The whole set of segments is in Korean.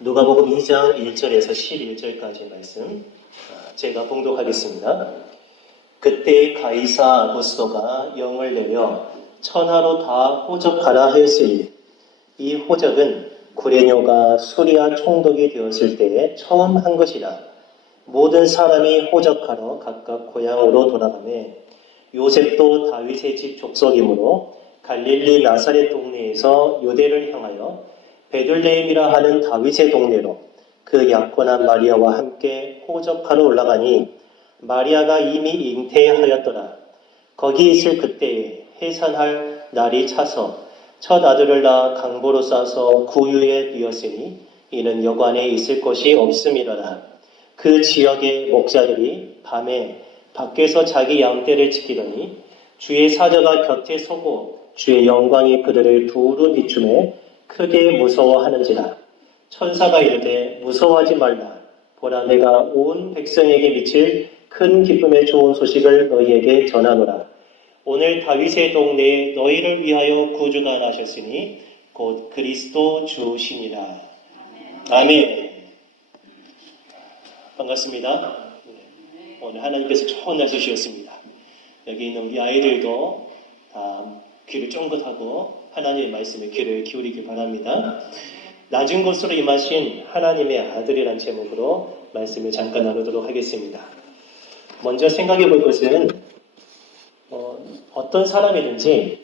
누가복음 2장 1절에서 11절까지 말씀 제가 봉독하겠습니다. 그때 가이사 아구스도가 영을 내려 천하로 다 호적하라 하였으니 이 호적은 구레뇨가 수리아 총독이 되었을 때에 처음 한 것이라. 모든 사람이 호적하러 각각 고향으로 돌아가매 요셉도 다윗의 집 족속이므로 갈릴리 나사렛 동네에서 유대를 향하여 베들레헴이라 하는 다윗의 동네로 그 약혼한 마리아와 함께 호적하러 올라가니 마리아가 이미 잉태하였더라. 거기 있을 그때에 해산할 날이 차서 첫 아들을 낳아 강보로 싸서 구유에 뉘었으니 이는 여관에 있을 곳이 없음이로라. 그 지역의 목자들이 밤에 밖에서 자기 양떼를 지키더니 주의 사자가 곁에 서고 주의 영광이 그들을 두루 비추매 크게 무서워하는지라. 천사가 이르되 무서워하지 말라. 보라, 내가 온 백성에게 미칠 큰 기쁨의 좋은 소식을 너희에게 전하노라. 오늘 다윗의 동네에 너희를 위하여 구주가 나셨으니 곧 그리스도 주시니라. 아멘. 반갑습니다. 오늘 하나님께서 좋은 날 주셨습니다. 여기 있는 우리 아이들도 다 귀를 쫑긋하고 하나님의 말씀에 귀를 기울이기 바랍니다. 낮은 곳으로 임하신 하나님의 아들이란 제목으로 말씀을 잠깐 나누도록 하겠습니다. 먼저 생각해 볼 것은 어떤 사람이든지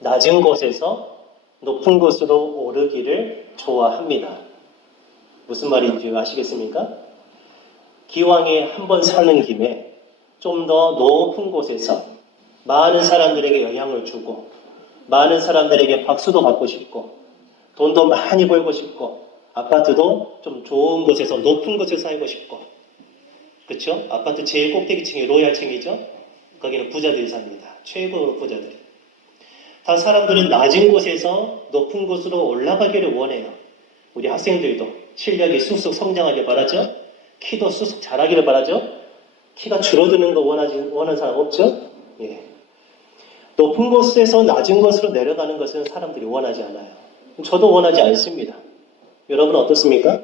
낮은 곳에서 높은 곳으로 오르기를 좋아합니다. 무슨 말인지 아시겠습니까? 기왕에 한번 사는 김에 좀 더 높은 곳에서 많은 사람들에게 영향을 주고 많은 사람들에게 박수도 받고 싶고 돈도 많이 벌고 싶고 아파트도 좀 좋은 곳에서 높은 곳에서 살고 싶고, 그렇죠? 아파트 제일 꼭대기층이 로얄층이죠? 거기는 부자들이 삽니다. 최고 부자들이. 다 사람들은 낮은 곳에서 높은 곳으로 올라가기를 원해요. 우리 학생들도 실력이 쑥쑥 성장하길 바라죠? 키도 쑥쑥 자라기를 바라죠? 키가 줄어드는 거 원하는 사람 없죠? 예. 높은 곳에서 낮은 곳으로 내려가는 것은 사람들이 원하지 않아요. 저도 원하지 않습니다. 여러분은 어떻습니까?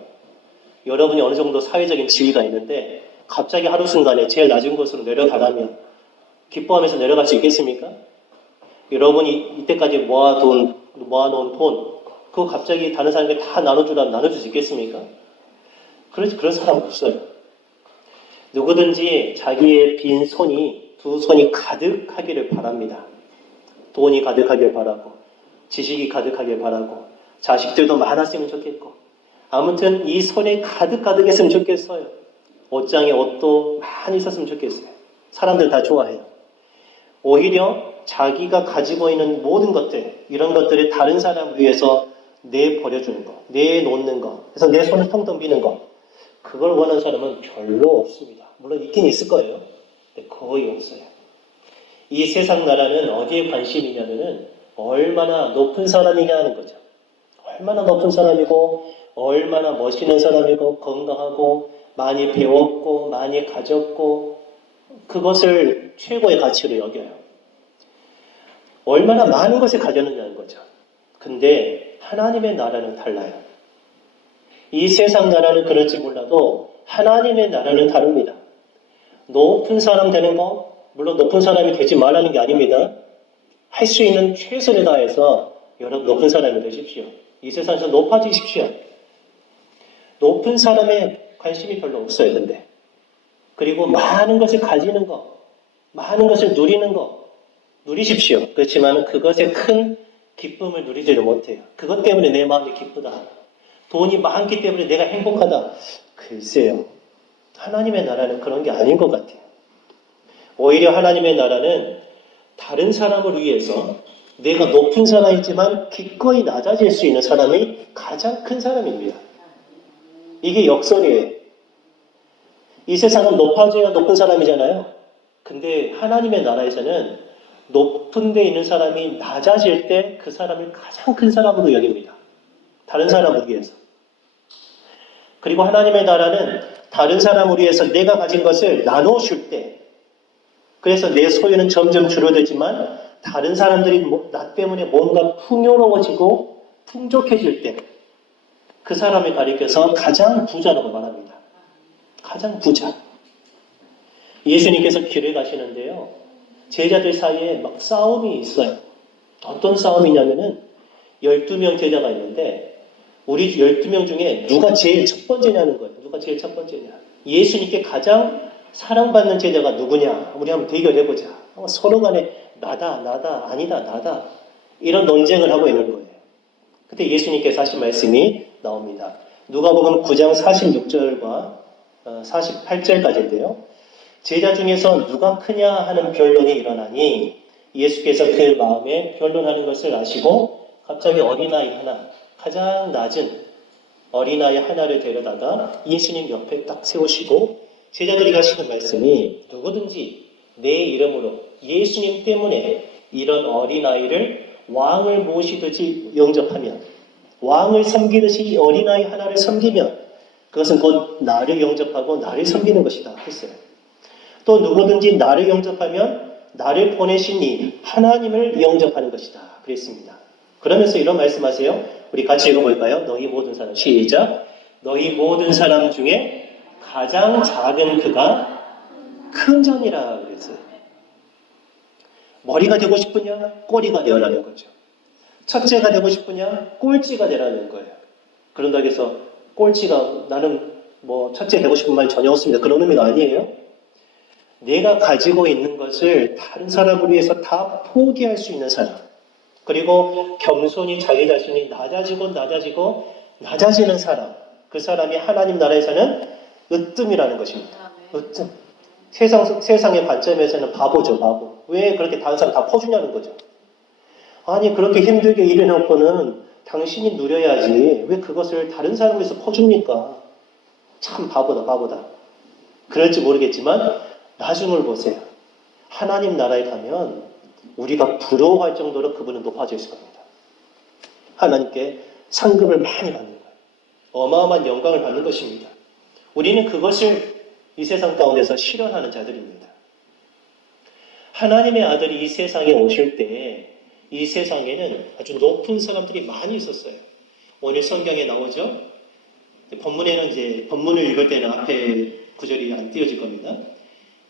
여러분이 어느 정도 사회적인 지위가 있는데 갑자기 하루 순간에 제일 낮은 곳으로 내려가라면 기뻐하면서 내려갈 수 있겠습니까? 여러분이 이때까지 모아놓은 돈, 그거 갑자기 다른 사람에게 다 나눠주라면 나눠줄 수 있겠습니까? 그런 사람 없어요. 누구든지 자기의 빈 손이, 두 손이 가득하기를 바랍니다. 돈이 가득하길 바라고, 지식이 가득하길 바라고, 자식들도 많았으면 좋겠고, 아무튼 이 손에 가득했으면 좋겠어요. 옷장에 옷도 많이 있었으면 좋겠어요. 사람들 다 좋아해요. 오히려 자기가 가지고 있는 모든 것들, 이런 것들을 다른 사람을 위해서 내버려주는 거, 내놓는 거, 그래서 내 손을 텅텅 비는 거, 그걸 원하는 사람은 별로 없습니다. 물론 있긴 있을 거예요. 근데 거의 없어요. 이 세상 나라는 어디에 관심이냐면은 얼마나 높은 사람이냐 하는 거죠. 얼마나 높은 사람이고, 얼마나 멋있는 사람이고, 건강하고, 많이 배웠고, 많이 가졌고, 그것을 최고의 가치로 여겨요. 얼마나 많은 것을 가졌느냐는 거죠. 근데 하나님의 나라는 달라요. 이 세상 나라는 그럴지 몰라도 하나님의 나라는 다릅니다. 높은 사람 되는 거, 물론 높은 사람이 되지 말라는 게 아닙니다. 할 수 있는 최선을 다해서 여러분 높은 사람이 되십시오. 이 세상에서 높아지십시오. 높은 사람에 관심이 별로 없어요, 근데. 그리고 많은 것을 가지는 거, 많은 것을 누리는 거, 누리십시오. 그렇지만 그것에 큰 기쁨을 누리지를 못해요. 그것 때문에 내 마음이 기쁘다. 돈이 많기 때문에 내가 행복하다. 글쎄요. 하나님의 나라는 그런 게 아닌 것 같아요. 오히려 하나님의 나라는 다른 사람을 위해서 내가 높은 사람이지만 기꺼이 낮아질 수 있는 사람이 가장 큰 사람입니다. 이게 역설이에요. 이 세상은 높아져야 높은 사람이잖아요. 근데 하나님의 나라에서는 높은 데 있는 사람이 낮아질 때 그 사람을 가장 큰 사람으로 여깁니다. 다른 사람을 위해서. 그리고 하나님의 나라는 다른 사람을 위해서 내가 가진 것을 나눠줄 때, 그래서 내 소유는 점점 줄어들지만 다른 사람들이 나 때문에 뭔가 풍요로워지고 풍족해질 때, 그 사람을 가리켜서 가장 부자라고 말합니다. 가장 부자. 예수님께서 길을 가시는데요. 제자들 사이에 막 싸움이 있어요. 어떤 싸움이냐면은 12명 제자가 있는데 우리 12명 중에 누가 제일 첫 번째냐는 거예요. 누가 제일 첫 번째냐. 예수님께 가장 사랑받는 제자가 누구냐. 우리 한번 대결해보자. 서로 간에 나다, 아니다, 나다. 이런 논쟁을 하고 있는 거예요. 그때 예수님께서 하신 말씀이 나옵니다. 누가복음 9장 46절과 48절까지인데요. 제자 중에서 누가 크냐 하는 변론이 일어나니 예수께서 그 마음에 변론하는 것을 아시고 갑자기 어린아이 하나, 가장 낮은 어린아이 하나를 데려다가 예수님 옆에 딱 세우시고 제자들이 하시는 말씀이 누구든지 내 이름으로 예수님 때문에 이런 어린아이를 왕을 모시듯이 영접하면, 왕을 섬기듯이 어린아이 하나를 섬기면 그것은 곧 나를 영접하고 나를 섬기는 것이다 했어요. 또 누구든지 나를 영접하면 나를 보내신 이 하나님을 영접하는 것이다 그랬습니다. 그러면서 이런 말씀하세요. 우리 같이 읽어볼까요? 너희 모든 사람, 시작. 너희 모든 사람 중에 가장 작은 그가 큰 자니라 그랬어요. 머리가 되고 싶으냐? 꼬리가 되어라는 거죠. 첫째가 되고 싶으냐? 꼴찌가 되라는 거예요. 그런다고 해서 꼴찌가 나는 뭐 첫째 되고 싶은 말 전혀 없습니다. 그런 의미가 아니에요. 내가 가지고 있는 것을 다른 사람을 위해서 다 포기할 수 있는 사람. 그리고 겸손히 자기 자신이 낮아지는 사람. 그 사람이 하나님 나라에서는 으뜸이라는 것입니다. 으뜸. 세상의 관점에서는 바보죠, 바보. 왜 그렇게 다른 사람 다 퍼주냐는 거죠. 아니, 그렇게 힘들게 일해놓고는 당신이 누려야지. 왜 그것을 다른 사람을 위해서 퍼줍니까? 참 바보다, 바보다. 그럴지 모르겠지만, 나중을 보세요. 하나님 나라에 가면 우리가 부러워할 정도로 그분은 높아져 있을 겁니다. 하나님께 상급을 많이 받는 거예요. 어마어마한 영광을 받는 것입니다. 우리는 그것을 이 세상 가운데서 실현하는 자들입니다. 하나님의 아들이 이 세상에 오실 때 이 세상에는 아주 높은 사람들이 많이 있었어요. 오늘 성경에 나오죠? 본문에는 이제 본문을 읽을 때는 앞에 구절이 안 띄어질 겁니다.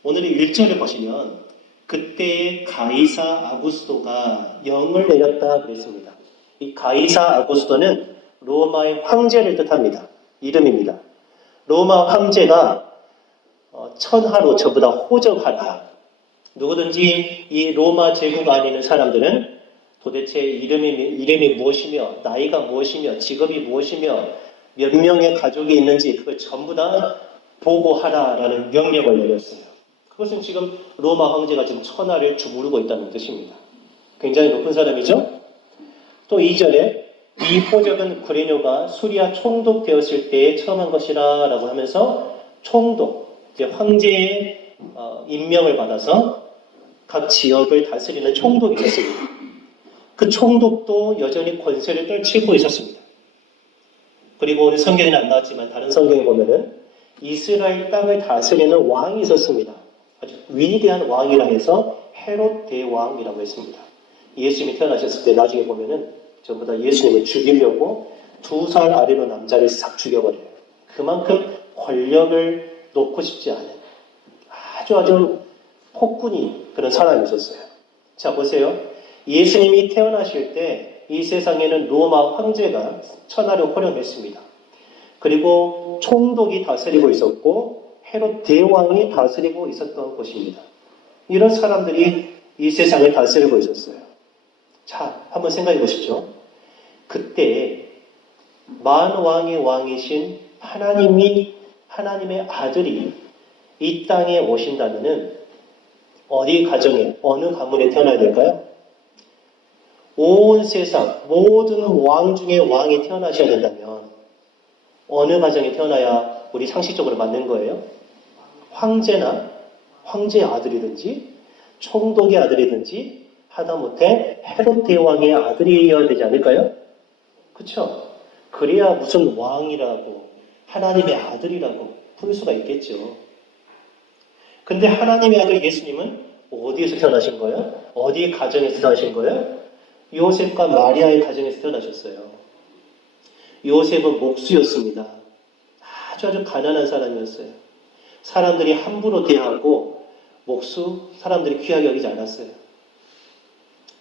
오늘 1절을 보시면 그때 가이사 아구스도가 영을 내렸다 그랬습니다. 이 가이사 아구스도는 로마의 황제를 뜻합니다. 이름입니다. 로마 황제가 천하로 저보다 호적하라. 누구든지 이 로마 제국 안에 있는 사람들은 도대체 이름이 무엇이며 나이가 무엇이며 직업이 무엇이며 몇 명의 가족이 있는지 그걸 전부 다 보고하라라는 명령을 내렸어요. 그것은 지금 로마 황제가 지금 천하를 주무르고 있다는 뜻입니다. 굉장히 높은 사람이죠? 또 2절에 이 호적은 구레뇨가 수리아 총독 되었을 때에 처음 한 것이라 라고 하면서 총독, 이제 황제의 임명을 받아서 각 지역을 다스리는 총독이 있었습니다. 그 총독도 여전히 권세를 떨치고 있었습니다. 그리고 오늘 성경에는 안 나왔지만 다른 성경에 보면은 이스라엘 땅을 다스리는 왕이 있었습니다. 아주 위대한 왕이라 해서 헤롯 대왕이라고 했습니다. 예수님이 태어나셨을 때 나중에 보면은 전부 다 예수님을 죽이려고 2살 아래로 남자를 싹 죽여버려요. 그만큼 권력을 놓고 싶지 않은 아주 폭군이 그런 사람이 있었어요. 자, 보세요. 예수님이 태어나실 때 이 세상에는 로마 황제가 천하를 호령했습니다. 그리고 총독이 다스리고 있었고 헤롯 대왕이 다스리고 있었던 곳입니다. 이런 사람들이 이 세상을 다스리고 있었어요. 자, 한번 생각해 보시죠. 그때 만왕의 왕이신 하나님의 아들이 이 땅에 오신다면은 어디 가정에, 어느 가문에 태어나야 될까요? 온 세상 모든 왕 중에 왕이 태어나셔야 된다면 어느 가정에 태어나야 우리 상식적으로 맞는 거예요? 황제의 아들이든지 총독의 아들이든지 하다못해 헤롯 대왕의 아들이어야 되지 않을까요? 그렇죠? 그래야 무슨 왕이라고 하나님의 아들이라고 부를 수가 있겠죠. 근데 하나님의 아들 예수님은 어디에서 태어나신 거예요? 어디 가정에서 태어나신 거예요? 요셉과 마리아의 가정에서 태어나셨어요. 요셉은 목수였습니다. 아주 가난한 사람이었어요. 사람들이 함부로 대하고 목수 사람들이 귀하게 여기지 않았어요.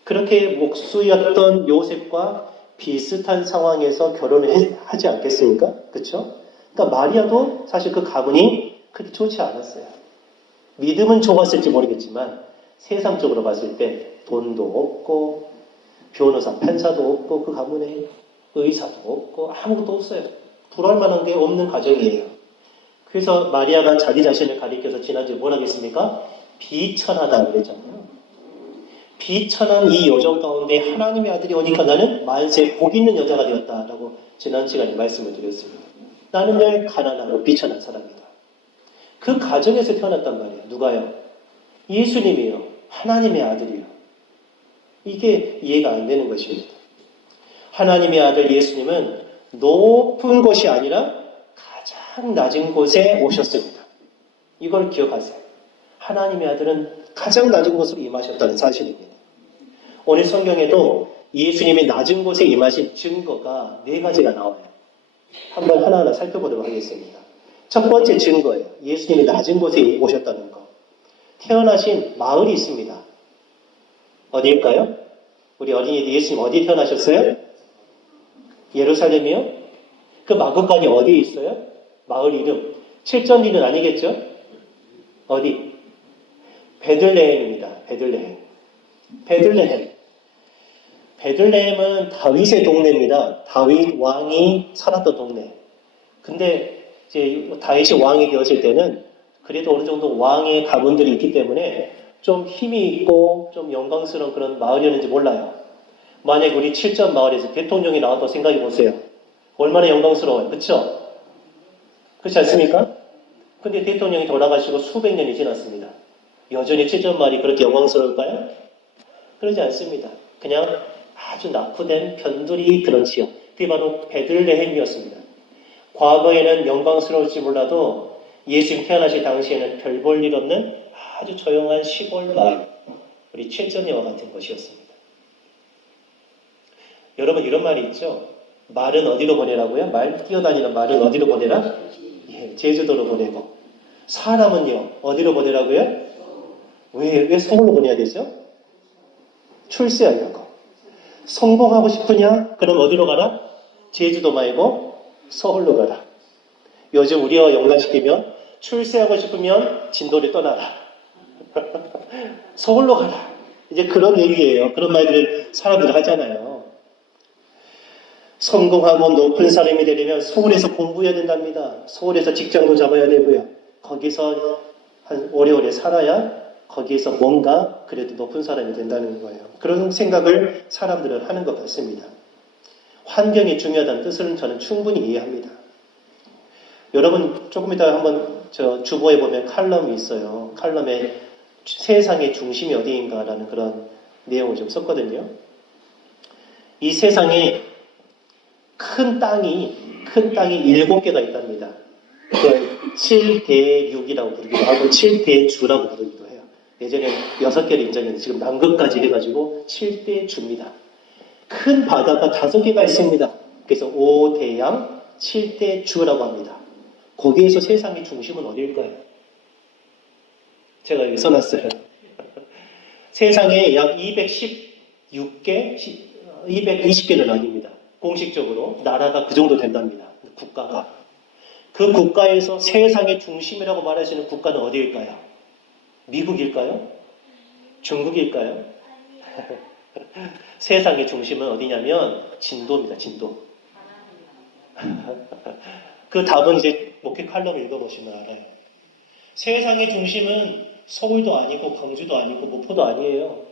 그렇게 목수였던 요셉과 비슷한 상황에서 결혼을 하지 않겠습니까? 그렇죠? 그러니까 마리아도 사실 그 가문이 그렇게 좋지 않았어요. 믿음은 좋았을지 모르겠지만 세상적으로 봤을 때 돈도 없고 변호사, 판사도 없고 그 가문에 의사도 없고 아무것도 없어요. 불할 만한 게 없는 가정이에요. 그래서 마리아가 자기 자신을 가리켜서 지난주에 뭐라 했습니까? 비천하다 그랬잖아요. 비천한 이 여정 가운데 하나님의 아들이 오니까 나는 만세 복 있는 여자가 되었다라고 지난 시간에 말씀을 드렸습니다. 나는 늘 가난하고 비천한 사람이다. 그 가정에서 태어났단 말이에요. 누가요? 예수님이요. 하나님의 아들이요. 이게 이해가 안 되는 것입니다. 하나님의 아들 예수님은 높은 곳이 아니라 가장 낮은 곳에 오셨습니다. 이걸 기억하세요. 하나님의 아들은 가장 낮은 곳으로 임하셨다는 사실입니다. 오늘 성경에도 예수님이 낮은 곳에 임하신 증거가 4가지가 나와요. 한번 하나하나 살펴보도록 하겠습니다. 첫 번째 증거예요. 예수님이 낮은 곳에 오셨다는 거. 태어나신 마을이 있습니다. 어디일까요? 우리 어린이들 예수님 어디 태어나셨어요? 예루살렘이요? 그 마구간이 어디에 있어요? 마을 이름. 칠전리는 아니겠죠? 어디? 베들레헴입니다. 베들레헴. 베들레헴. 베들레헴은 다윗의 동네입니다. 다윗 왕이 살았던 동네. 근데 이제 다윗이 왕이 되었을 때는 그래도 어느 정도 왕의 가문들이 있기 때문에 좀 힘이 있고 좀 영광스러운 그런 마을이었는지 몰라요. 만약 우리 칠전 마을에서 대통령이 나왔다고 생각해 보세요. 얼마나 영광스러워요. 그렇죠? 그렇지 않습니까? 근데 대통령이 돌아가시고 수백 년이 지났습니다. 여전히 칠전 마을이 그렇게 영광스러울까요? 그러지 않습니다. 그냥 아주 낙후된 변두리 그런 지역. 그게 바로 베들레헴이었습니다. 과거에는 영광스러울지 몰라도 예수님 태어나실 당시에는 별 볼 일 없는 아주 조용한 시골 마을, 우리 칠전이와 같은 곳이었습니다. 여러분 이런 말이 있죠? 말은 어디로 보내라고요? 말 뛰어다니는 말은 어디로 보내라? 예, 제주도로 보내고. 사람은요, 어디로 보내라고요? 왜 서울로 보내야 되죠? 출세하려고. 성공하고 싶으냐? 그럼 어디로 가라? 제주도 말고 서울로 가라. 요즘 우리와 연관시키면 출세하고 싶으면 진도를 떠나라. 서울로 가라. 이제 그런 얘기예요. 그런 말들을 사람들이 하잖아요. 성공하고 높은 사람이 되려면 서울에서 공부해야 된답니다. 서울에서 직장도 잡아야 되고요. 거기서 한 오래오래 살아야 거기에서 뭔가 그래도 높은 사람이 된다는 거예요. 그런 생각을 사람들은 하는 것 같습니다. 환경이 중요하다는 뜻을 저는 충분히 이해합니다. 여러분 조금 이따 한번 저 주보에 보면 칼럼이 있어요. 칼럼에 세상의 중심이 어디인가라는 그런 내용을 좀 썼거든요. 이 세상에 큰 땅이 7개가 있답니다. 7대륙이라고 부르기도 하고 7대주라고 부르기도 해요. 예전에 6개를 인정했는데 지금 남극까지 해가지고 7대주입니다. 큰 바다가 5개가 있습니다. 그래서 5대양 7대주라고 합니다. 거기에서 세상의 중심은 어디일까요? 제가 여기 써놨어요. 세상에 약 216개, 220개는 아닙니다. 공식적으로 나라가 그 정도 된답니다. 국가가. 그 국가에서 세상의 중심이라고 말하시는 국가는 어디일까요? 미국일까요? 중국일까요? 세상의 중심은 어디냐면 진도입니다. 진도. 그 답은 이제 목회 칼럼을 읽어보시면 알아요. 세상의 중심은 서울도 아니고 광주도 아니고 목포도 아니에요.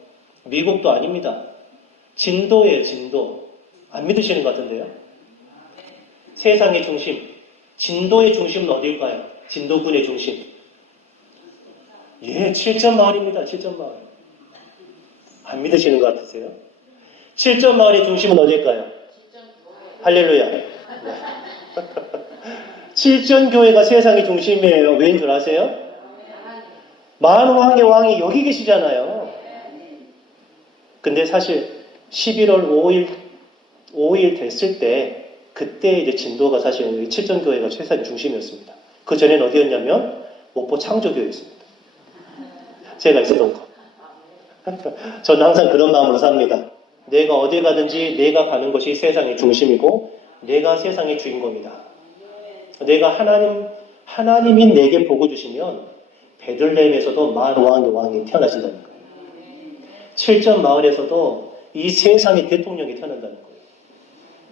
미국도 아닙니다. 진도예요. 진도. 안 믿으시는 것 같은데요? 세상의 중심. 진도의 중심은 어디일까요? 진도군의 중심. 예, 칠전마을입니다. 칠전마을. 안 믿으시는 것 같으세요? 칠전마을의 중심은 어디일까요? 할렐루야. 네. 칠전교회가 세상의 중심이에요. 왜인 줄 아세요? 만왕의 왕이 여기 계시잖아요. 근데 사실 11월 5일 됐을 때 그때 이제 진도가 사실 칠전교회가 최사의 중심이었습니다. 그 전에는 어디였냐면 목포 창조교회였습니다. 제가 있었던 거. 저는 항상 그런 마음으로 삽니다. 내가 어디 가든지 내가 가는 것이 세상의 중심이고 내가 세상의 주인공이다. 내가 하나님이 내게 복을 주시면 베들레헴에서도 왕이 태어나신다는 거예요. 칠전 마을에서도 이 세상의 대통령이 태어난다는 거예요.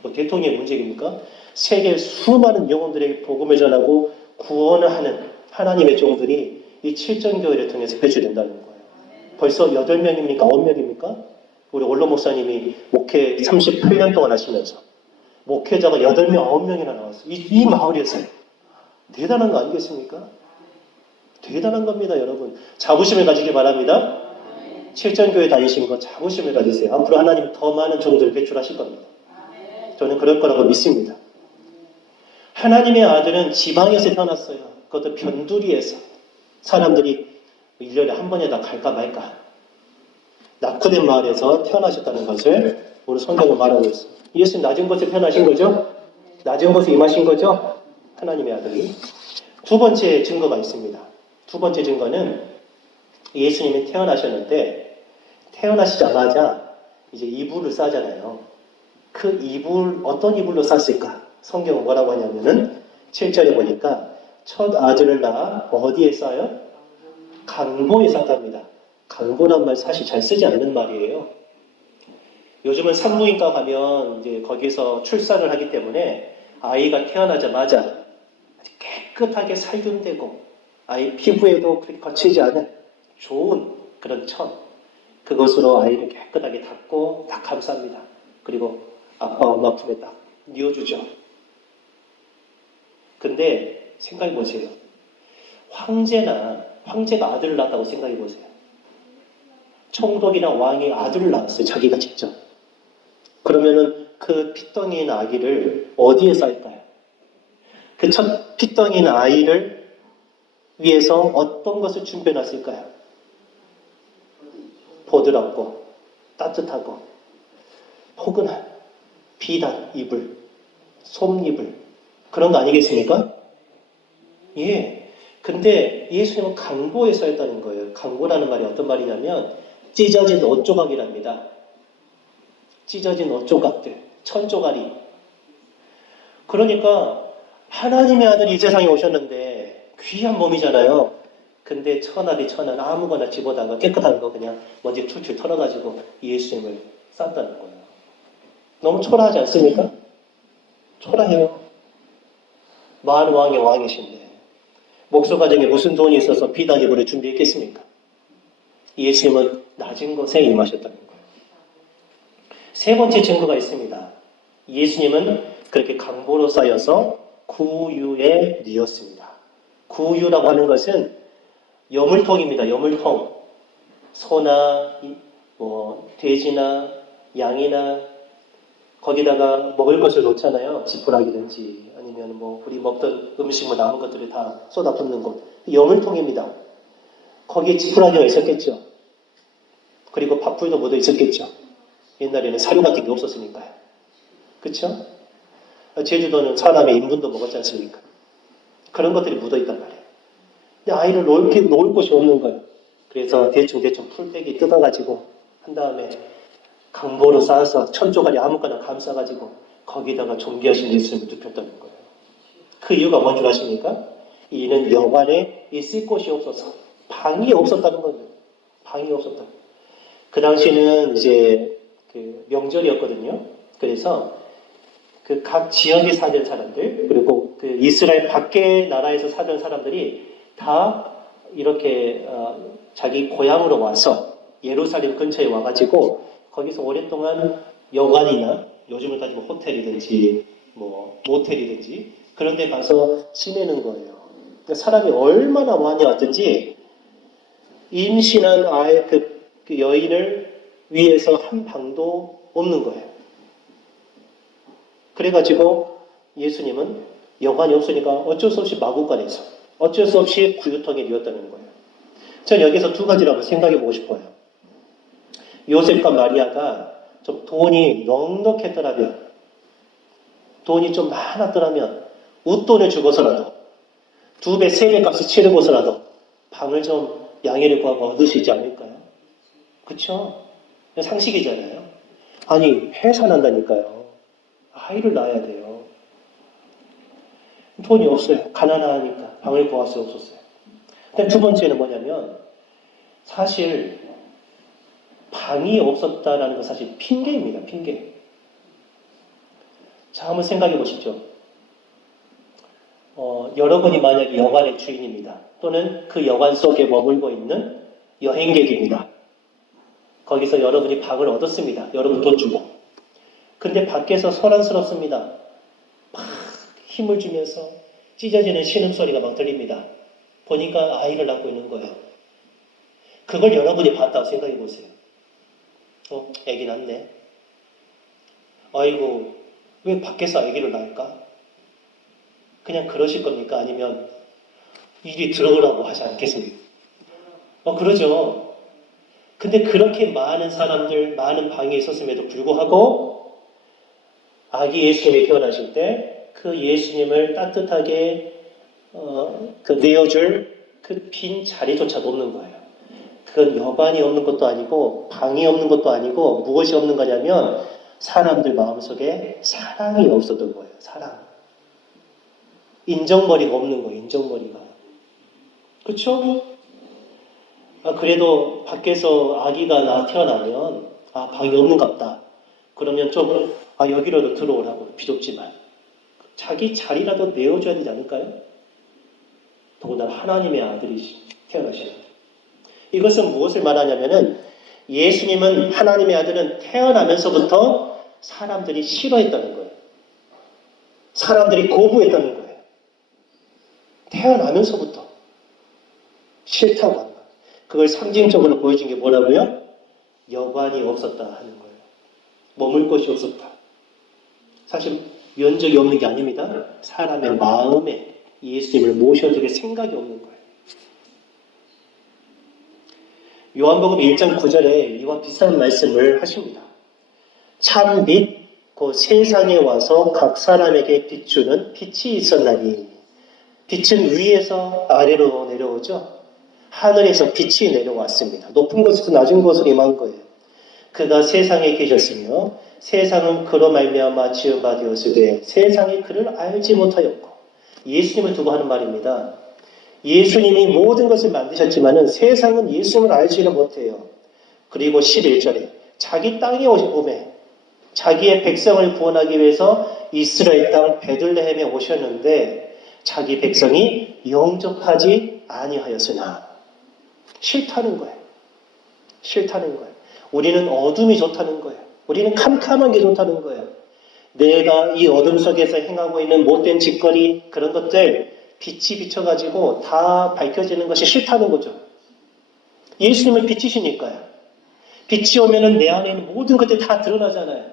뭐 대통령의 문제입니까? 세계 수많은 영혼들에게 복음을 전하고 구원을 하는 하나님의 종들이 이 칠전교회를 통해서 배출된다는 거예요. 벌써 8명입니까? 9명입니까? 우리 원로 목사님이 목회 38년 동안 하시면서 목회자가 8명, 9명이나 나왔어요. 이 마을에서요. 대단한 거 아니겠습니까? 대단한 겁니다, 여러분. 자부심을 가지기 바랍니다. 칠전교회 다니신 거 자부심을 가지세요. 앞으로 하나님 더 많은 종들을 배출하실 겁니다. 저는 그럴 거라고 믿습니다. 하나님의 아들은 지방에서 태어났어요. 그것도 변두리에서. 사람들이 1년에 한 번에다 갈까 말까. 낙후된 마을에서 태어나셨다는 것을 오늘 성경은 말하고 있습니다. 예수님 낮은 곳에 태어나신 거죠? 낮은 곳에 임하신 거죠? 하나님의 아들이. 두 번째 증거가 있습니다. 두 번째 증거는 예수님이 태어나셨는데 태어나시자마자 이제 이불을 싸잖아요. 그 이불 어떤 이불로 쌌을까? 성경은 뭐라고 하냐면은 7절에 보니까 첫 아들을 낳아 어디에 싸요? 강보에 쌌답니다. 강보란 말 사실 잘 쓰지 않는 말이에요. 요즘은 산부인과 가면 이제 거기서 출산을 하기 때문에 아이가 태어나자마자 깨끗하게 살균되고 아이 피부에도 그렇게 거치지 않은 좋은 그런 천 그것으로 아이를 깨끗하게 닦고 딱 감쌉니다. 그리고 아빠 엄마 품에 딱 뉘어주죠. 근데 생각해 보세요. 황제가 아들을 낳았다고 생각해 보세요. 총독이나 왕이 아들을 낳았어요. 자기가 직접. 그러면은 그 피덩이인 아기를 어디에 쌀까요? 그 첫 피덩이인 아이를 위해서 어떤 것을 준비해 놨을까요? 보드랍고 따뜻하고 포근한 비단 이불, 솜이불 그런 거 아니겠습니까? 예. 근데 예수님은 강보에 써있다는 거예요. 강보라는 말이 어떤 말이냐면 찢어진 옷 조각이랍니다. 찢어진 옷 조각들, 천조각이. 그러니까 하나님의 아들이 이 세상에 오셨는데 귀한 몸이잖아요. 근데 천하리 천한 아무거나 집어다가 깨끗한 거 그냥 먼지 툴툴 털어가지고 예수님을 쌌다는 거예요. 너무 초라하지 않습니까? 초라해요. 만 왕의 왕이신데 목소 가정에 무슨 돈이 있어서 비단 이불을 준비했겠습니까? 예수님은 낮은 곳에 임하셨다는 거예요. 세 번째 증거가 있습니다. 예수님은 그렇게 강보로 쌓여서 구유에 뉘었습니다. 구유라고 하는 것은 여물통입니다. 여물통. 소나 돼지나 양이나 거기다가 먹을 것을 놓잖아요. 지푸라기든지 아니면 우리 먹던 음식 남은 것들을 다 쏟아붓는 곳. 여물통입니다. 거기에 지푸라기가 있었겠죠. 그리고 밥풀도 묻어 있었겠죠. 옛날에는 사료 같은 게 없었으니까요. 그렇죠? 제주도는 사람의 인분도 먹었지 않습니까? 그런 것들이 묻어 있단 말이에요. 근데 아이를 놓을 곳이 없는 거예요. 그래서 대충 풀떼기 뜯어가지고 한 다음에 강보로 쌓아서 천조가리 아무거나 감싸가지고 거기다가 존귀하신 예수님을 눕혔다는 거예요. 그 이유가 뭔 줄 아십니까? 이는 여관에 있을 곳이 없어서 방이 없었다는 거예요. 방이 없었다. 그 당시는 이제 그 명절이었거든요. 그래서 그 각 지역에 사는 사람들 그리고 그 이스라엘 밖의 나라에서 사는 사람들이 다 이렇게 자기 고향으로 와서 예루살렘 근처에 와가지고 거기서 오랫동안 여관이나 요즘을 따지면 호텔이든지 모텔이든지 그런 데 가서 지내는 거예요. 그러니까 사람이 얼마나 많이 왔든지 임신한 아이 그 여인을 위해서 한 방도 없는 거예요. 그래가지고 예수님은 여관이 없으니까 어쩔 수 없이 마구간에서 어쩔 수 없이 구유통에 뉘었다는 거예요. 전 여기서 두 가지를 한번 생각해 보고 싶어요. 요셉과 마리아가 좀 돈이 넉넉했더라면 돈이 좀 많았더라면 웃돈을 주고서라도 2배, 3배 값을 치르고서라도 방을 좀 양해를 구하고 얻을 수 있지 않을까요? 그쵸? 상식이잖아요. 아니, 해산한다니까요. 아이를 낳아야 돼요. 돈이 없어요. 가난하니까 방을 구할 수 없었어요. 근데 두 번째는 뭐냐면 사실 방이 없었다라는 건 사실 핑계입니다. 핑계. 자, 한번 생각해 보시죠. 여러분이 만약에 여관의 주인입니다. 또는 그 여관 속에 머물고 있는 여행객입니다. 거기서 여러분이 방을 얻었습니다. 여러분 돈 주고. 근데 밖에서 소란스럽습니다. 막 힘을 주면서 찢어지는 신음소리가 막 들립니다. 보니까 아이를 낳고 있는 거예요. 그걸 여러분이 봤다고 생각해 보세요. 애기 낳네. 아이고, 왜 밖에서 아기를 낳을까? 그냥 그러실 겁니까? 아니면 이리 들어오라고 하지 않겠습니까? 그러죠. 근데 그렇게 많은 사람들, 많은 방이 있었음에도 불구하고 아기 예수님이 태어나실 때 그 예수님을 따뜻하게 내어줄 그 빈 자리조차도 없는 거예요. 그건 여관이 없는 것도 아니고 방이 없는 것도 아니고 무엇이 없는 거냐면 사람들 마음속에 사랑이 없었던 거예요. 사랑. 인정머리가 없는 거예요. 인정머리가. 그렇죠? 그래도 밖에서 아기가 태어나면 방이 없는갑다. 그러면 좀 여기라도 들어오라고 비좁지만 자기 자리라도 내어줘야 되지 않을까요? 더군다나 하나님의 아들이 태어나시는. 이것은 무엇을 말하냐면은 예수님은 하나님의 아들은 태어나면서부터 사람들이 싫어했다는 거예요. 사람들이 거부했다는 거예요. 태어나면서부터 싫다고 하는 거예요. 그걸 상징적으로 보여준 게 뭐라고요? 여관이 없었다 하는 거예요. 머물 곳이 없었다. 사실 면적이 없는 게 아닙니다. 사람의 마음에 예수님을 모셔드릴 생각이 없는 거예요. 요한복음 1장 9절에 이와 비슷한 말씀을 하십니다. 참 빛, 그 세상에 와서 각 사람에게 비추는 빛이 있었나니. 빛은 위에서 아래로 내려오죠. 하늘에서 빛이 내려왔습니다. 높은 곳에서 낮은 곳으로 임한 거예요. 그가 세상에 계셨으며 세상은 그로 말미암아 지은 바 되었으되 세상이 그를 알지 못하였고. 예수님을 두고 하는 말입니다. 예수님이 모든 것을 만드셨지만은 세상은 예수님을 알지를 못해요. 그리고 11절에 자기 땅에 오매 자기의 백성을 구원하기 위해서 이스라엘 땅 베들레헴에 오셨는데 자기 백성이 영접하지 아니하였으나. 싫다는 거예요. 싫다는 거예요. 우리는 어둠이 좋다는 거예요. 우리는 캄캄한 게 좋다는 거예요. 내가 이 어둠 속에서 행하고 있는 못된 짓거리 그런 것들 빛이 비춰가지고 다 밝혀지는 것이 싫다는 거죠. 예수님은 빛이시니까요. 빛이 오면은 내 안에 있는 모든 것들이 다 드러나잖아요.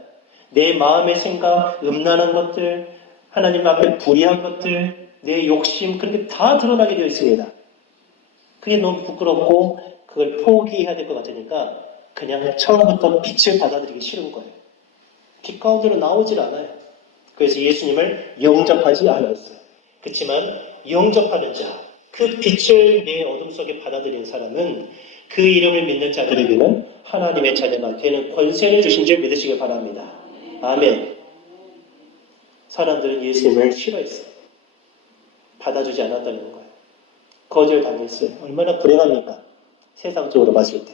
내 마음의 생각, 음란한 것들, 하나님 앞에 불의한 것들, 내 욕심 그런 게 다 드러나게 되어 있습니다. 그게 너무 부끄럽고 그걸 포기해야 될 것 같으니까 그냥 처음부터 빛을 받아들이기 싫은 거예요. 빛 가운데로 나오질 않아요. 그래서 예수님을 영접하지 않았어요. 그렇지만 영접하는 자, 그 빛을 내 어둠 속에 받아들인 사람은 그 이름을 믿는 자들에게는 하나님의 자녀가 되는 권세를 주신 줄 믿으시길 바랍니다. 아멘. 사람들은 예수님을 싫어했어요. 받아주지 않았다는 거예요. 거절당했어요. 얼마나 불행합니까? 세상적으로 봤을 때.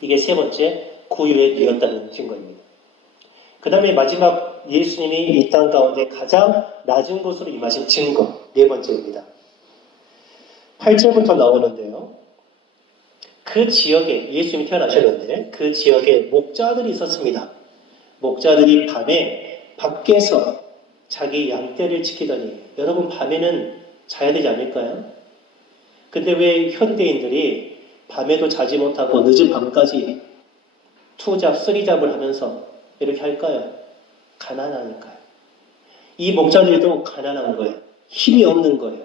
이게 세 번째 구유의 뉘었다는 증거입니다. 그 다음에 마지막 예수님이 이 땅 가운데 가장 낮은 곳으로 임하신 증거, 네 번째입니다. 8절부터 나오는데요. 그 지역에 예수님이 태어나셨는데 그 지역에 목자들이 있었습니다. 목자들이 밤에 밖에서 자기 양떼를 지키더니, 여러분 밤에는 자야 되지 않을까요? 근데 왜 현대인들이 밤에도 자지 못하고 늦은 밤까지 투잡, 쓰리잡을 하면서 이렇게 할까요? 가난하니까요. 이 목자들도 가난한 거예요. 힘이 없는 거예요.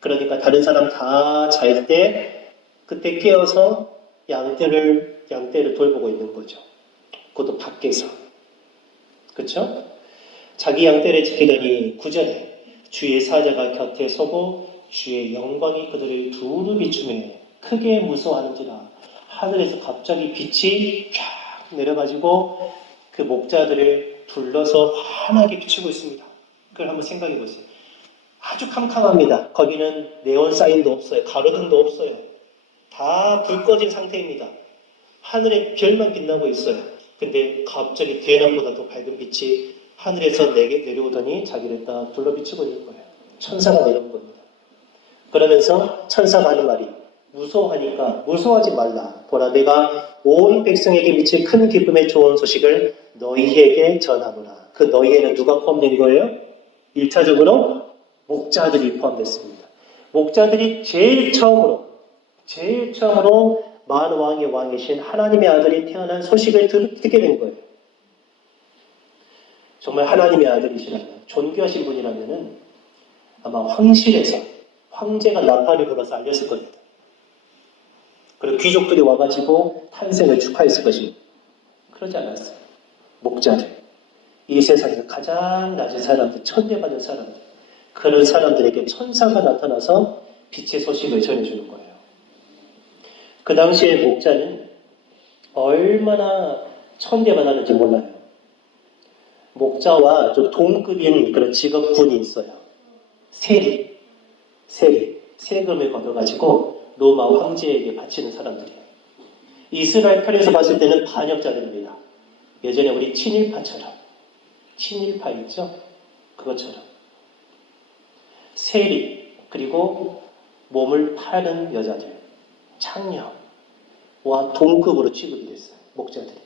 그러니까 다른 사람 다 잘 때 그때 깨어서 양떼를 돌보고 있는 거죠. 그것도 밖에서. 그렇죠? 자기 양떼를 지키더니 9절에 주의 사자가 곁에 서고 주의 영광이 그들을 두루 비추매 크게 무서워하는지라. 하늘에서 갑자기 빛이 쫙 내려가지고 그 목자들을 둘러서 환하게 비추고 있습니다. 그걸 한번 생각해 보세요. 아주 캄캄합니다. 거기는 네온 사인도 없어요. 가로등도 없어요. 다 불 꺼진 상태입니다. 하늘에 별만 빛나고 있어요. 근데 갑자기 대낮보다 더 밝은 빛이 하늘에서 내려오더니 자기를 딱 둘러 비추고 있는 거예요. 천사가 내려온 겁니다. 그러면서 천사가 하는 말이 무서워하니까 무서워하지 말라. 보라 내가 온 백성에게 미칠 큰 기쁨의 좋은 소식을 너희에게 전하노라. 그 너희에는 누가 포함된 거예요? 1차적으로 목자들이 포함됐습니다. 목자들이 제일 처음으로 만왕의 왕이신 하나님의 아들이 태어난 소식을 듣게 된 거예요. 정말 하나님의 아들이시라면, 존귀하신 분이라면 아마 황실에서 황제가 나팔을 불어서 알렸을 겁니다. 그리고 귀족들이 와가지고 탄생을 축하했을 것입니다. 그러지 않았어요. 목자들, 이 세상에서 가장 낮은 사람들, 천대받은 사람들, 그런 사람들에게 천사가 나타나서 빛의 소식을 전해주는 거예요. 그 당시에 목자는 얼마나 천대받았는지 몰라요. 목자와 좀 동급인 그런 직업군이 있어요. 세금을 걷어가지고 로마 황제에게 바치는 사람들이에요. 이스라엘 편에서 봤을 때는 반역자들입니다. 예전에 우리 친일파처럼, 친일파 있죠? 그것처럼. 세리, 그리고 몸을 파는 여자들, 창녀와 동급으로 취급이 됐어요. 목자들이.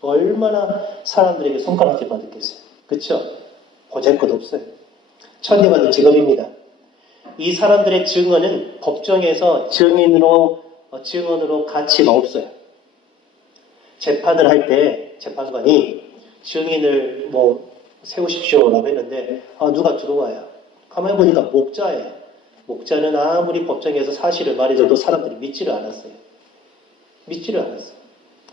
얼마나 사람들에게 손가락질 받았겠어요. 그렇죠? 보잘것 없어요. 천대받은 직업입니다. 이 사람들의 증언은 법정에서 증언으로 가치가 없어요. 재판을 할 때 재판관이 증인을 세우십시오라고 했는데 누가 들어와요. 가만히 보니까 목자예요. 목자는 아무리 법정에서 사실을 말해줘도 사람들이 믿지를 않았어요.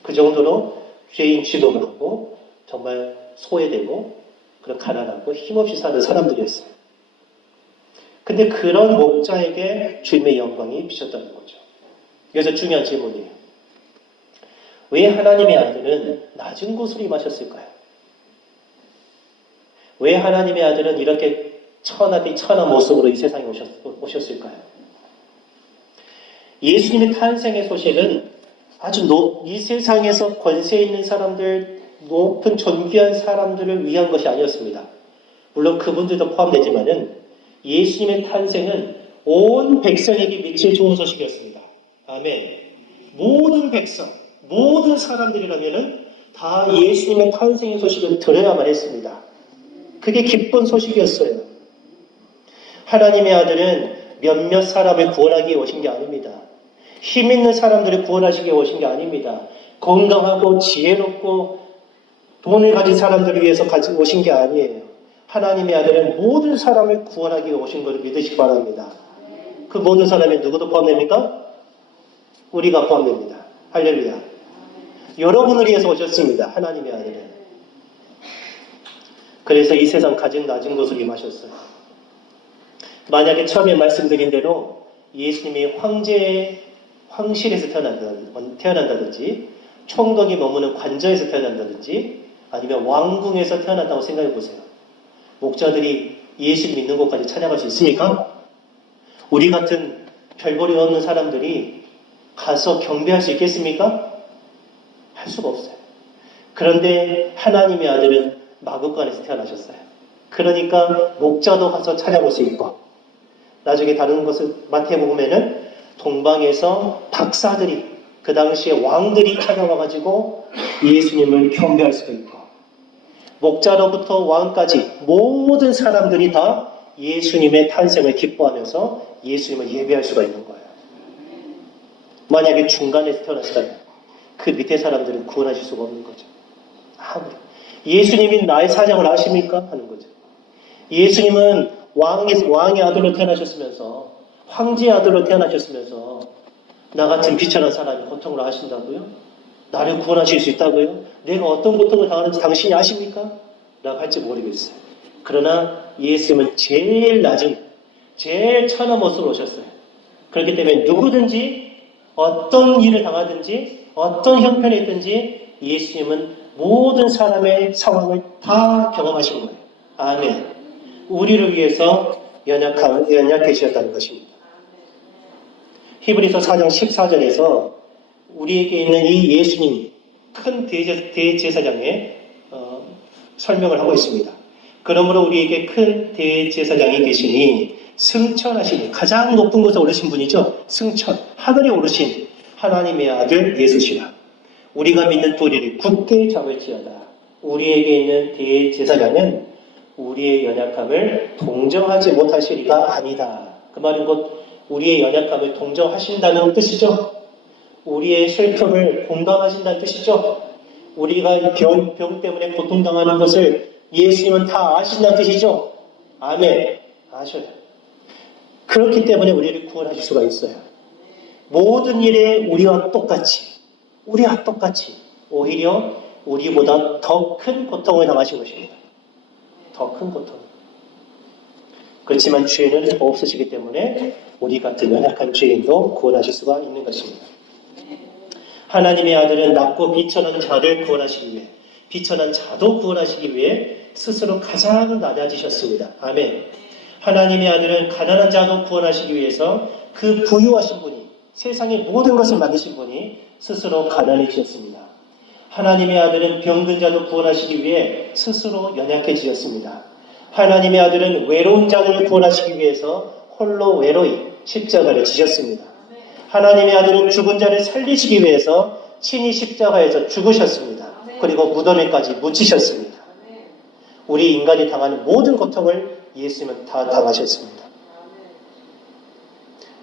그 정도로 죄인 취급을 하고 정말 소외되고 그런 가난하고 힘없이 사는 사람들이었어요. 근데 그런 목자에게 주님의 영광이 비쳤다는 거죠. 여기서 중요한 질문이에요. 왜 하나님의 아들은 낮은 곳으로 임하셨을까요? 왜 하나님의 아들은 이렇게 천하디 천한 모습으로 이 세상에 오셨을까요? 예수님의 탄생의 소식은 아주 이 세상에서 권세 있는 사람들, 높은 존귀한 사람들을 위한 것이 아니었습니다. 물론 그분들도 포함되지만은 예수님의 탄생은 온 백성에게 미칠 좋은 소식이었습니다. 아멘. 모든 백성, 모든 사람들이라면은 다 예수님의 탄생의 소식을 들어야만 했습니다. 그게 기쁜 소식이었어요. 하나님의 아들은 몇몇 사람을 구원하기 위해 오신 게 아닙니다. 힘 있는 사람들을 구원하시기 위해 오신 게 아닙니다. 건강하고 지혜롭고 돈을 가진 사람들을 위해서 오신 게 아니에요. 하나님의 아들은 모든 사람을 구원하기 위해 오신 것을 믿으시기 바랍니다. 그 모든 사람이 누구도 포함됩니까? 우리가 포함됩니다. 할렐루야. 여러분을 위해서 오셨습니다. 하나님의 아들은. 그래서 이 세상 가장 낮은 곳으로 임하셨어요. 만약에 처음에 말씀드린 대로 예수님이 황실에서 태어난다든지 총독이 머무는 관저에서 태어난다든지 아니면 왕궁에서 태어났다고 생각해 보세요. 목자들이 예수를 믿는 곳까지 찾아갈 수 있습니까? 우리 같은 별볼이 없는 사람들이 가서 경배할 수 있겠습니까? 할 수가 없어요. 그런데 하나님의 아들은 마구간에서 태어나셨어요. 그러니까 목자도 가서 찾아볼 수 있고 나중에 다른 것을 마태복음에는 동방에서 박사들이 그 당시에 왕들이 찾아와가지고 예수님을 경배할 수도 있고 목자로부터 왕까지 모든 사람들이 다 예수님의 탄생을 기뻐하면서 예수님을 예배할 수가 있는 거예요. 만약에 중간에서 태어났다면 그 밑에 사람들은 구원하실 수가 없는 거죠. 아무리 예수님이 나의 사정을 아십니까? 하는 거죠. 예수님은 왕의 아들로 태어나셨으면서 황제의 아들로 태어나셨으면서 나 같은 비천한 사람이 고통을 하신다고요? 나를 구원하실 수 있다고요? 내가 어떤 고통을 당하는지 당신이 아십니까? 라고 할지 모르겠어요. 그러나 예수님은 제일 낮은, 제일 천한 모습으로 오셨어요. 그렇기 때문에 누구든지 어떤 일을 당하든지 어떤 형편에 있든지 예수님은 모든 사람의 상황을 다 경험하신 거예요. 아멘. 우리를 위해서 연약해지셨다는 것입니다. 히브리서 4장 14절에서 우리에게 있는 이 예수님 큰 대제사장의 설명을 하고 있습니다. 그러므로 우리에게 큰 대제사장이 계시니 승천하시니 가장 높은 곳에 오르신 분이죠. 승천, 하늘에 오르신 하나님의 아들 예수시라. 우리가 믿는 도리를 굳게 잡을지어다. 우리에게 있는 대제사장은 우리의 연약함을 동정하지 못하시리가 아니다. 그 말은 곧 우리의 연약함을 동정하신다는 뜻이죠. 우리의 슬픔을 공감하신다는 뜻이죠. 우리가 병 때문에 고통당하는 것을 예수님은 다 아신다는 뜻이죠. 아멘. 아셔요. 그렇기 때문에 우리를 구원하실 수가 있어요. 모든 일에 우리와 똑같이 오히려 우리보다 더 큰 고통을 당하신 것입니다. 더 큰 고통. 그렇지만 죄는 없으시기 때문에 우리 같은 연약한 죄인도 구원하실 수가 있는 것입니다. 하나님의 아들은 낮고 비천한 자를 구원하시기 위해, 비천한 자도 구원하시기 위해 스스로 가장 낮아지셨습니다. 아멘. 하나님의 아들은 가난한 자도 구원하시기 위해서 그 부유하신 분이, 세상의 모든 것을 만드신 분이 스스로 가난해지셨습니다. 하나님의 아들은 병든 자도 구원하시기 위해 스스로 연약해지셨습니다. 하나님의 아들은 외로운 자를 구원하시기 위해서 홀로 외로이 십자가를 지셨습니다. 하나님의 아들은 죽은 자를 살리시기 위해서 친히 십자가에서 죽으셨습니다. 그리고 무덤에까지 묻히셨습니다. 우리 인간이 당하는 모든 고통을 예수님은 다 당하셨습니다.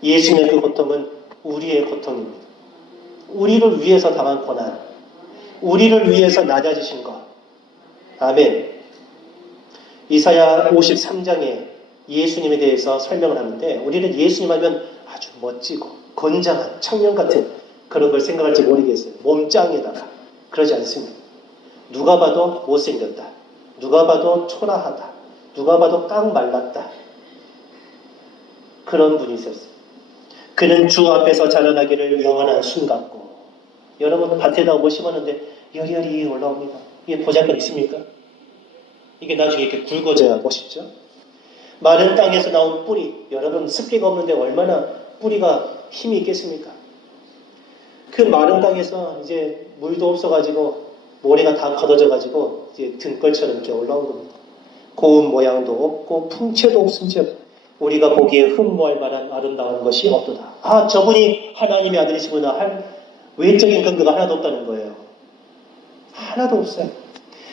예수님의 그 고통은 우리의 고통입니다. 우리를 위해서 당한 고난, 우리를 위해서 낮아지신 것. 아멘. 이사야 53장에 예수님에 대해서 설명을 하는데 우리는 예수님 하면 아주 멋지고 건장한 청년 같은 그런 걸 생각할지 모르겠어요. 몸짱에다가. 그러지 않습니다. 누가 봐도 못생겼다. 누가 봐도 초라하다. 누가 봐도 깡 말랐다. 그런 분이 있었어요. 그는 주 앞에서 자라나기를 영원한 순 같고, 여러분 밭에다 뭐 심었는데 열이 올라옵니다. 이게 보잘것 있습니까? 이게 나중에 이렇게 굵어져야 멋있죠? 마른 땅에서 나온 뿌리, 여러분 습기가 없는데 얼마나 뿌리가 힘이 있겠습니까? 그 마른 땅에서 이제 물도 없어가지고 모래가 다 걷어져가지고 이제 등벌처럼 이렇게 올라온 겁니다. 고운 모양도 없고 풍채도 없은 채 우리가 보기에 흠모할 만한 아름다운 것이 없도다. 아, 저분이 하나님의 아들이시구나 할 외적인 근거가 하나도 없다는 거예요. 하나도 없어요.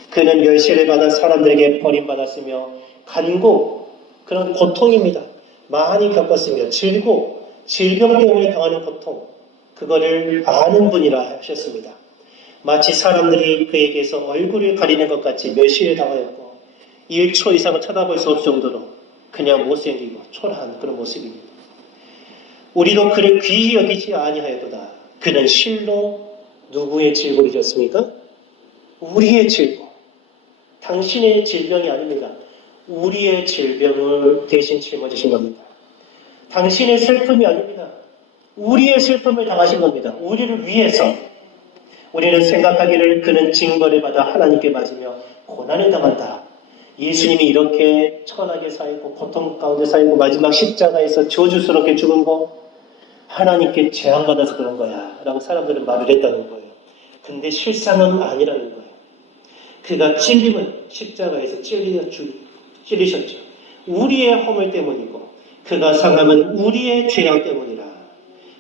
그는 멸시를 받아 사람들에게 버림받았으며 간고, 그런 고통입니다. 많이 겪었으며 질병 때문에 당하는 고통, 그거를 아는 분이라 하셨습니다. 마치 사람들이 그에게서 얼굴을 가리는 것 같이 멸시를 당하였고 1초 이상은 쳐다볼 수 없을 정도로 그냥 못생기고 초라한 그런 모습입니다. 우리도 그를 귀히 여기지 아니하였도다. 그는 실로 누구의 질고리셨습니까? 우리의 질고. 당신의 질병이 아닙니다. 우리의 질병을 대신 짊어지신 겁니다. 당신의 슬픔이 아닙니다. 우리의 슬픔을 당하신 겁니다. 우리를 위해서. 우리는 생각하기를 그는 징벌을 받아 하나님께 맞으며 고난을 당한다. 예수님이 이렇게 천하게 살고 고통 가운데 살고 마지막 십자가에서 저주스럽게 죽은 거 하나님께 재앙받아서 그런 거야 라고 사람들은 말을 했다는 거예요. 근데 실상은 아니라는 거예요. 그가 찔림은 십자가에서 찔리셨죠. 우리의 허물 때문이고 그가 상함은 우리의 죄악 때문이라.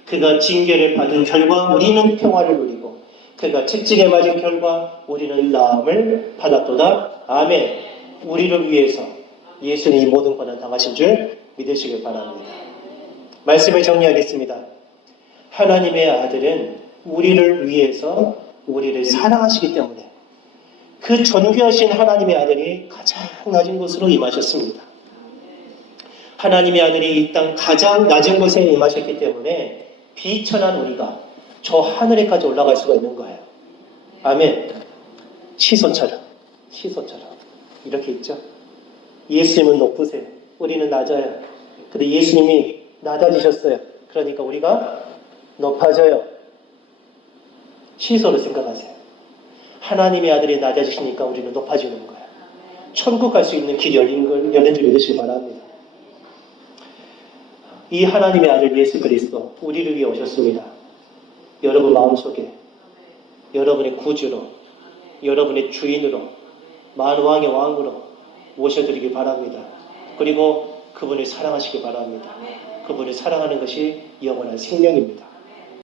그가 징계를 받은 결과 우리는 평화를 누리고 그가 채찍에 맞은 결과 우리는 나음을 받았도다. 아멘. 우리를 위해서 예수님이 모든 고난 당하신 줄 믿으시길 바랍니다. 말씀을 정리하겠습니다. 하나님의 아들은 우리를 위해서 우리를 사랑하시기 때문에 그 존귀하신 하나님의 아들이 가장 낮은 곳으로 임하셨습니다. 하나님의 아들이 이 땅 가장 낮은 곳에 임하셨기 때문에 비천한 우리가 저 하늘에까지 올라갈 수가 있는 거예요. 아멘. 시소처럼 이렇게 있죠. 예수님은 높으세요. 우리는 낮아요. 근데 예수님이 낮아지셨어요. 그러니까 우리가 높아져요. 시소를 생각하세요. 하나님의 아들이 낮아지시니까 우리는 높아지는 거예요. 천국 갈 수 있는 길이 열린 줄 믿으시기 바랍니다. 이 하나님의 아들 예수 그리스도 우리를 위해 오셨습니다. 여러분 마음속에 여러분의 구주로, 여러분의 주인으로, 만왕의 왕으로 모셔드리기 바랍니다. 그리고 그분을 사랑하시기 바랍니다. 그분을 사랑하는 것이 영원한 생명입니다.